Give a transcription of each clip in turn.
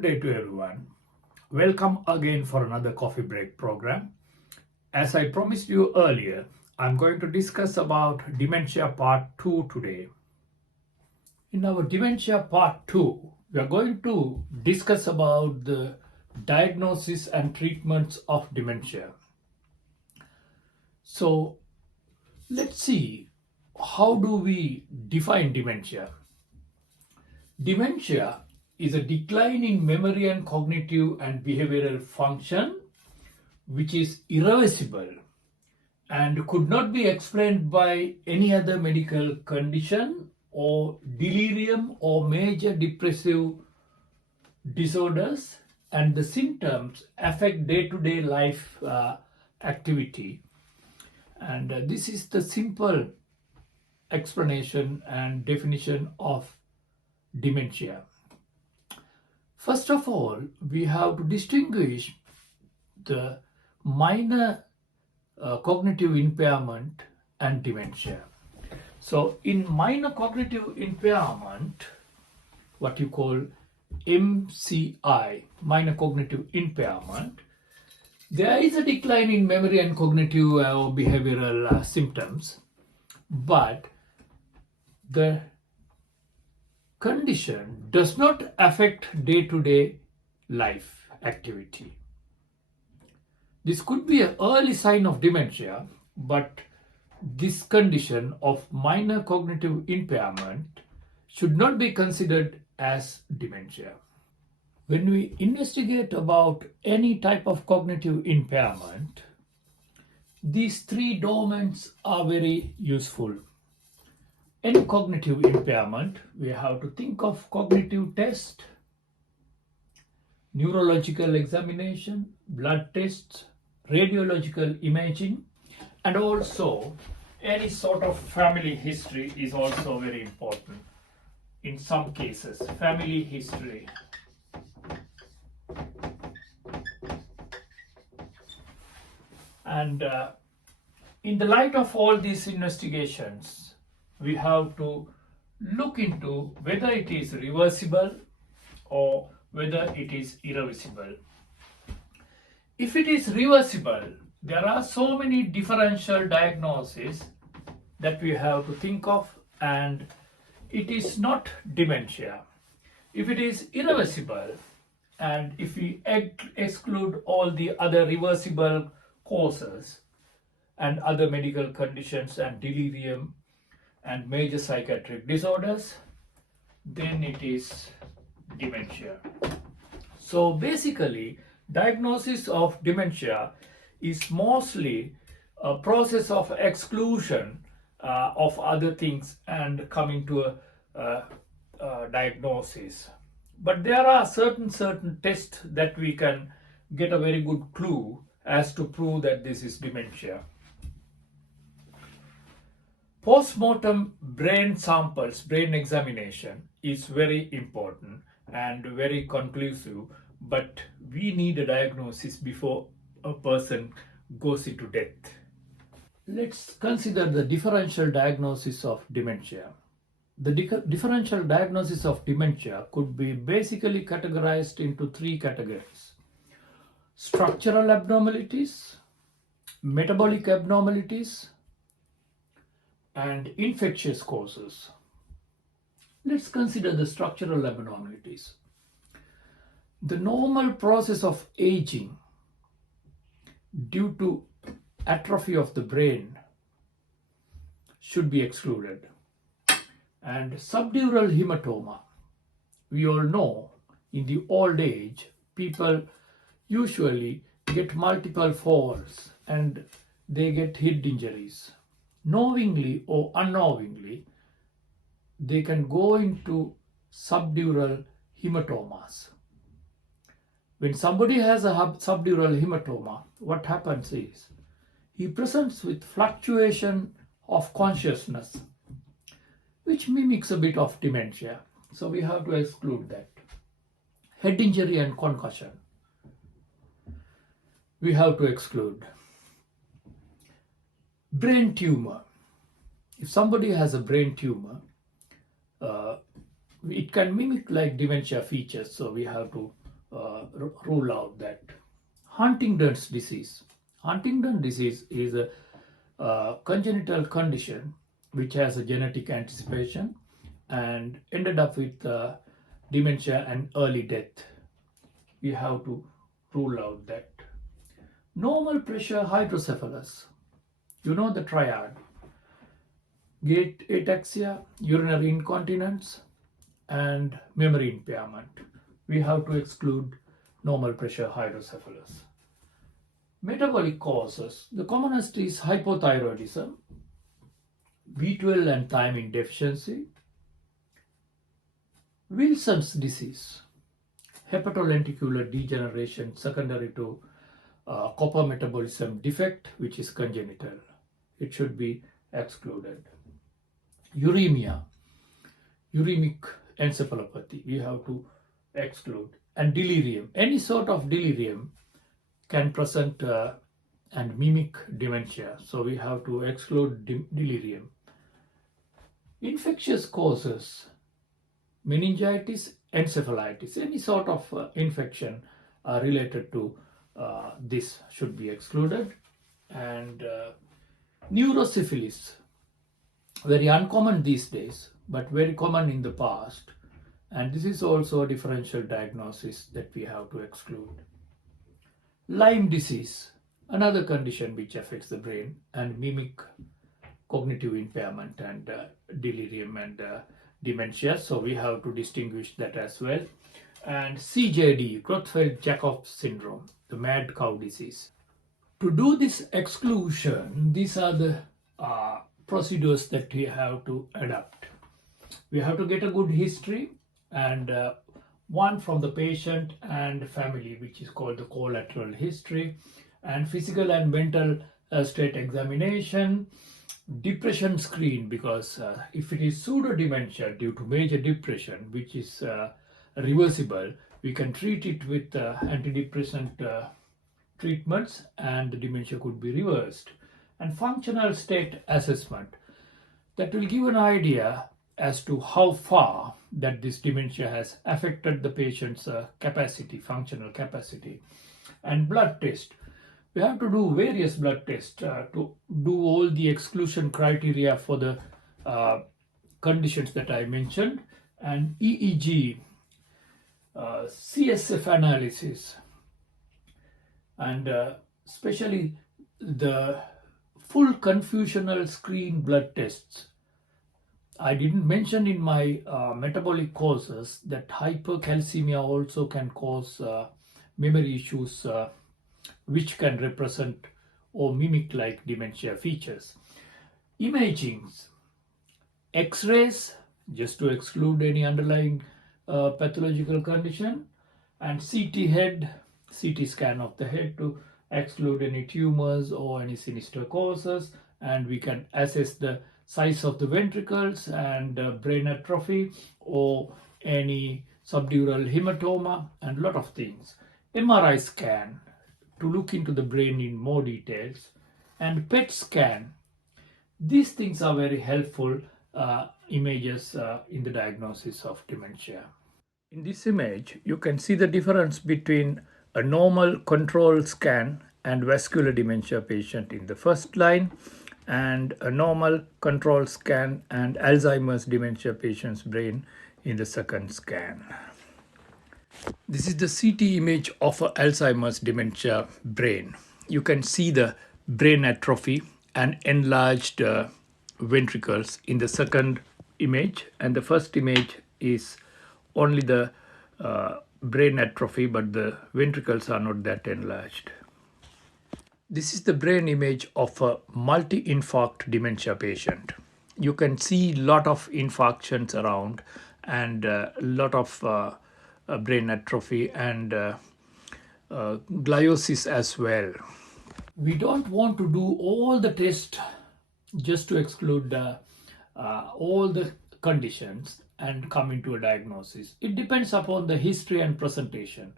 Good day to everyone. Welcome again for another coffee break program. As I promised you earlier, I'm going to discuss about dementia part 2 today. In our dementia part 2, we are going to discuss about the diagnosis and treatments of dementia. So let's see, how do we define dementia? Dementia is a decline in memory and cognitive and behavioral function which is irreversible and could not be explained by any other medical condition or delirium or major depressive disorders, and the symptoms affect day-to-day life activity. And this is the simple explanation and definition of dementia. First of all, we have to distinguish the minor cognitive impairment and dementia. So in minor cognitive impairment, what you call MCI, minor cognitive impairment, there is a decline in memory and cognitive or behavioral symptoms, but the condition does not affect day-to-day life activity. This could be an early sign of dementia, but this condition of minor cognitive impairment should not be considered as dementia. When we investigate about any type of cognitive impairment, these three domains are very useful. Any cognitive impairment, we have to think of cognitive test, neurological examination, blood tests, radiological imaging, and also any sort of family history is also very important. In some cases, family history. And in the light of all these investigations, we have to look into whether it is reversible or whether it is irreversible. If it is reversible, there are so many differential diagnoses that we have to think of, and it is not dementia. If it is irreversible, and if we exclude all the other reversible causes and other medical conditions and delirium and major psychiatric disorders, then it is dementia. So basically, diagnosis of dementia is mostly a process of exclusion of other things and coming to a diagnosis. But there are certain tests that we can get a very good clue as to prove that this is dementia. Post-mortem brain samples, brain examination is very important and very conclusive, but we need a diagnosis before a person goes into death. Let's consider the differential diagnosis of dementia. The differential diagnosis of dementia could be basically categorized into three categories: structural abnormalities, metabolic abnormalities, and infectious causes. Let's consider the structural abnormalities. The normal process of aging due to atrophy of the brain should be excluded. And subdural hematoma, we all know in the old age, people usually get multiple falls and they get head injuries. Knowingly or unknowingly, they can go into subdural hematomas. When somebody has a subdural hematoma, what happens is he presents with fluctuation of consciousness, which mimics a bit of dementia. So we have to exclude that. Head injury and concussion, we have to exclude. Brain tumor. If somebody has a brain tumor, it can mimic like dementia features, so we have to rule out that. Huntington's disease. Huntington disease is a congenital condition which has a genetic anticipation and ended up with dementia and early death. We have to rule out that. Normal pressure hydrocephalus. You know the triad: gait ataxia, urinary incontinence, and memory impairment. We have to exclude normal pressure hydrocephalus. Metabolic causes. The commonest is hypothyroidism, B12 and thiamine deficiency, Wilson's disease, hepatolenticular degeneration secondary to copper metabolism defect, which is congenital. It should be excluded. Uremia, uremic encephalopathy, we have to exclude. And delirium, any sort of delirium can present and mimic dementia, so we have to exclude delirium. Infectious causes, meningitis, encephalitis, any sort of infection related to this should be excluded. And neurosyphilis, very uncommon these days, but very common in the past. And this is also a differential diagnosis that we have to exclude. Lyme disease, another condition which affects the brain and mimic cognitive impairment and delirium and dementia. So we have to distinguish that as well. And CJD, Creutzfeldt-Jakob syndrome, the mad cow disease. To do this exclusion, these are the procedures that we have to adopt. We have to get a good history, and one from the patient and family, which is called the collateral history, and physical and mental state examination, depression screen, because if it is pseudo dementia due to major depression, which is reversible, we can treat it with antidepressant treatments and the dementia could be reversed. And functional state assessment, that will give an idea as to how far that this dementia has affected the patient's capacity, functional capacity. And blood test, we have to do various blood tests to do all the exclusion criteria for the conditions that I mentioned. And EEG, CSF analysis, and especially the full confusional screen blood tests. I didn't mention in my metabolic causes that hypercalcemia also can cause memory issues which can represent or mimic like dementia features. Imaging, X-rays, just to exclude any underlying pathological condition, and CT head, CT scan of the head to exclude any tumors or any sinister causes, and we can assess the size of the ventricles and brain atrophy or any subdural hematoma and a lot of things. MRI scan to look into the brain in more details, and PET scan. These things are very helpful images in the diagnosis of dementia. In this image, you can see the difference between a normal control scan and vascular dementia patient in the first line, and a normal control scan and Alzheimer's dementia patient's brain in the second scan. This is the CT image of Alzheimer's dementia brain. You can see the brain atrophy and enlarged ventricles in the second image, and the first image is only the brain atrophy, but the ventricles are not that enlarged. This is the brain image of a multi-infarct dementia patient. You can see a lot of infarctions around and a lot of brain atrophy and gliosis as well. We don't want to do all the tests just to exclude all the conditions and come into a diagnosis. It depends upon the history and presentation.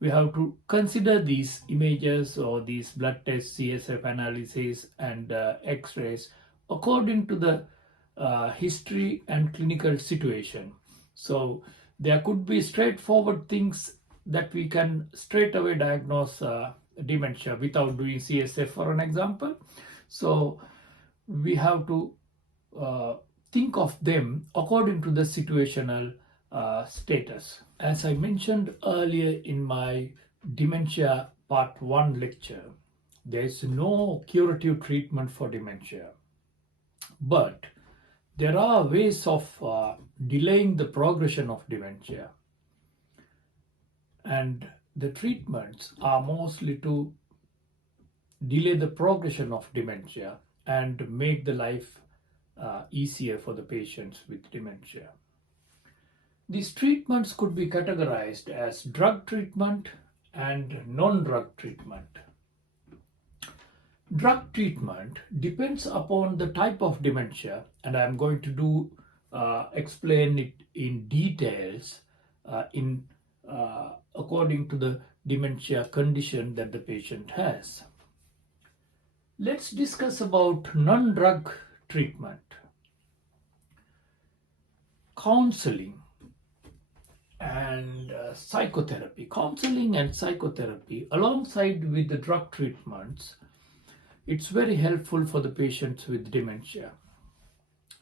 We have to consider these images or these blood tests, CSF analysis and X-rays according to the history and clinical situation. So there could be straightforward things that we can straight away diagnose dementia without doing CSF, for an example. So we have to uh, think of them according to the situational status. As I mentioned earlier in my dementia part 1 lecture, there is no curative treatment for dementia, but there are ways of delaying the progression of dementia, and the treatments are mostly to delay the progression of dementia and make the life easier for the patients with dementia. These treatments could be categorized as drug treatment and non-drug treatment. Drug treatment depends upon the type of dementia, and I'm going to explain it in details in according to the dementia condition that the patient has. Let's discuss about non-drug treatment. Counseling and psychotherapy. Counseling and psychotherapy alongside with the drug treatments, it's very helpful for the patients with dementia.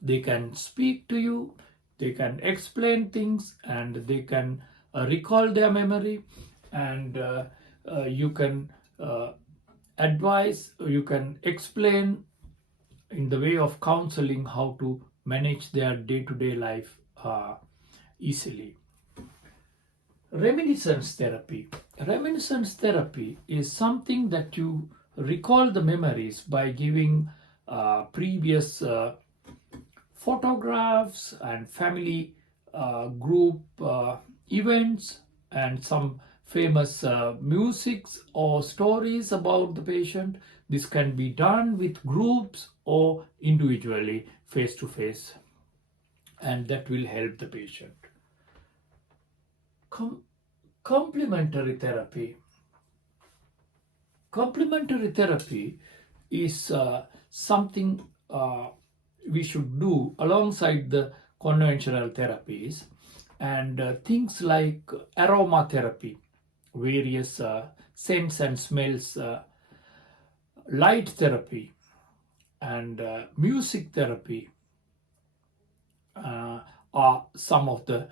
They can speak to you, they can explain things, and they can recall their memory, and you can advise, you can explain in the way of counseling how to manage their day-to-day life easily. Reminiscence therapy. Reminiscence therapy is something that you recall the memories by giving previous photographs and family group events and some famous musics or stories about the patient. This can be done with groups or individually, face to face, and that will help the patient. Complementary therapy. Complementary therapy is something we should do alongside the conventional therapies, and things like aromatherapy, various scents and smells, light therapy, and music therapy are some of the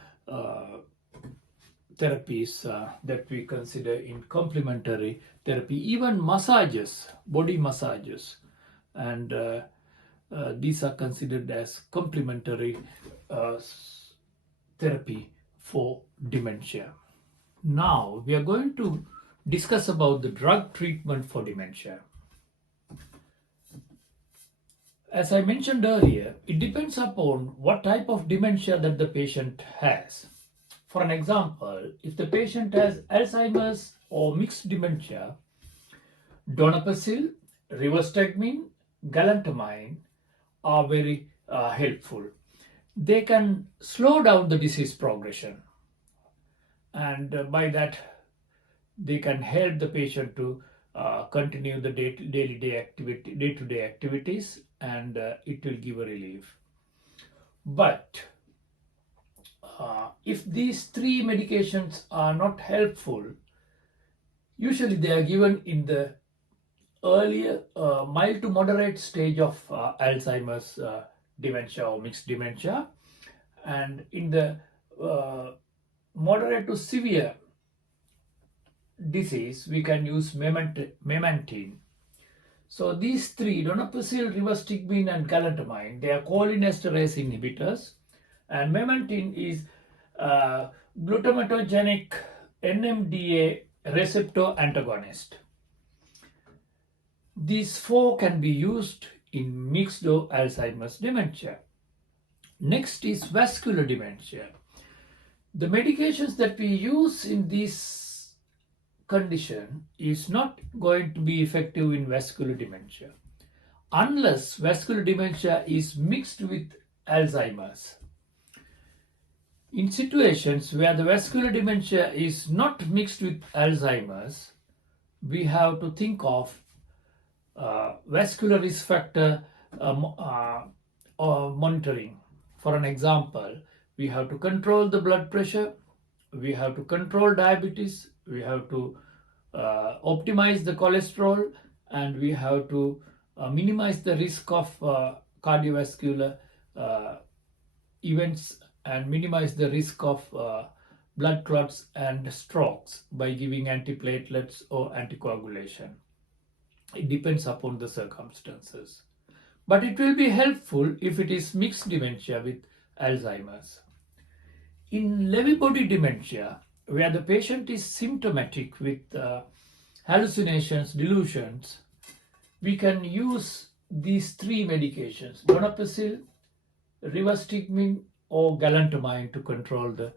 therapies that we consider in complementary therapy. Even massages, body massages, and these are considered as complementary therapy for dementia. Now we are going to discuss about the drug treatment for dementia. As I mentioned earlier, it depends upon what type of dementia that the patient has. For an example, if the patient has Alzheimer's or mixed dementia, donepezil, rivastigmine, galantamine are very helpful. They can slow down the disease progression, and by that they can help the patient to continue the day-to-day activities, and it will give a relief. But if these three medications are not helpful, usually they are given in the earlier mild to moderate stage of Alzheimer's dementia or mixed dementia, and in the moderate to severe disease we can use memantine. So these three, donepezil, rivastigmine and galantamine, they are cholinesterase inhibitors, and memantine is glutamatogenic NMDA receptor antagonist. These four can be used in mixed Alzheimer's dementia. Next is vascular dementia. The medications that we use in this condition is not going to be effective in vascular dementia unless vascular dementia is mixed with Alzheimer's. In situations where the vascular dementia is not mixed with Alzheimer's, we have to think of vascular risk factor monitoring. For an example, we have to control the blood pressure, we have to control diabetes, we have to optimize the cholesterol, and we have to minimize the risk of cardiovascular uh, events and minimize the risk of blood clots and strokes by giving antiplatelets or anticoagulation. It depends upon the circumstances. But it will be helpful if it is mixed dementia with Alzheimer's. In Lewy body dementia, where the patient is symptomatic with hallucinations, delusions, we can use these three medications, donepezil, rivastigmine, or galantamine to control the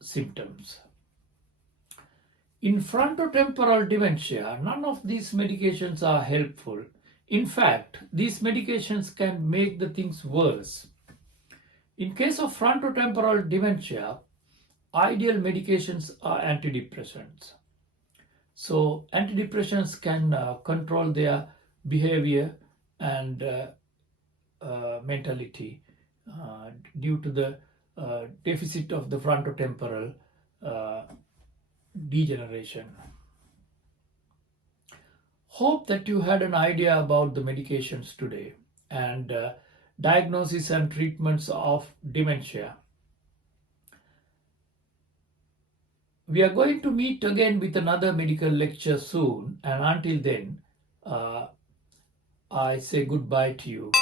symptoms. In frontotemporal dementia, none of these medications are helpful. In fact, these medications can make the things worse. In case of frontotemporal dementia, ideal medications are antidepressants. So antidepressants can control their behavior and mentality due to the deficit of the frontotemporal degeneration. Hope that you had an idea about the medications today and diagnosis and treatments of dementia. We are going to meet again with another medical lecture soon, and until then, I say goodbye to you.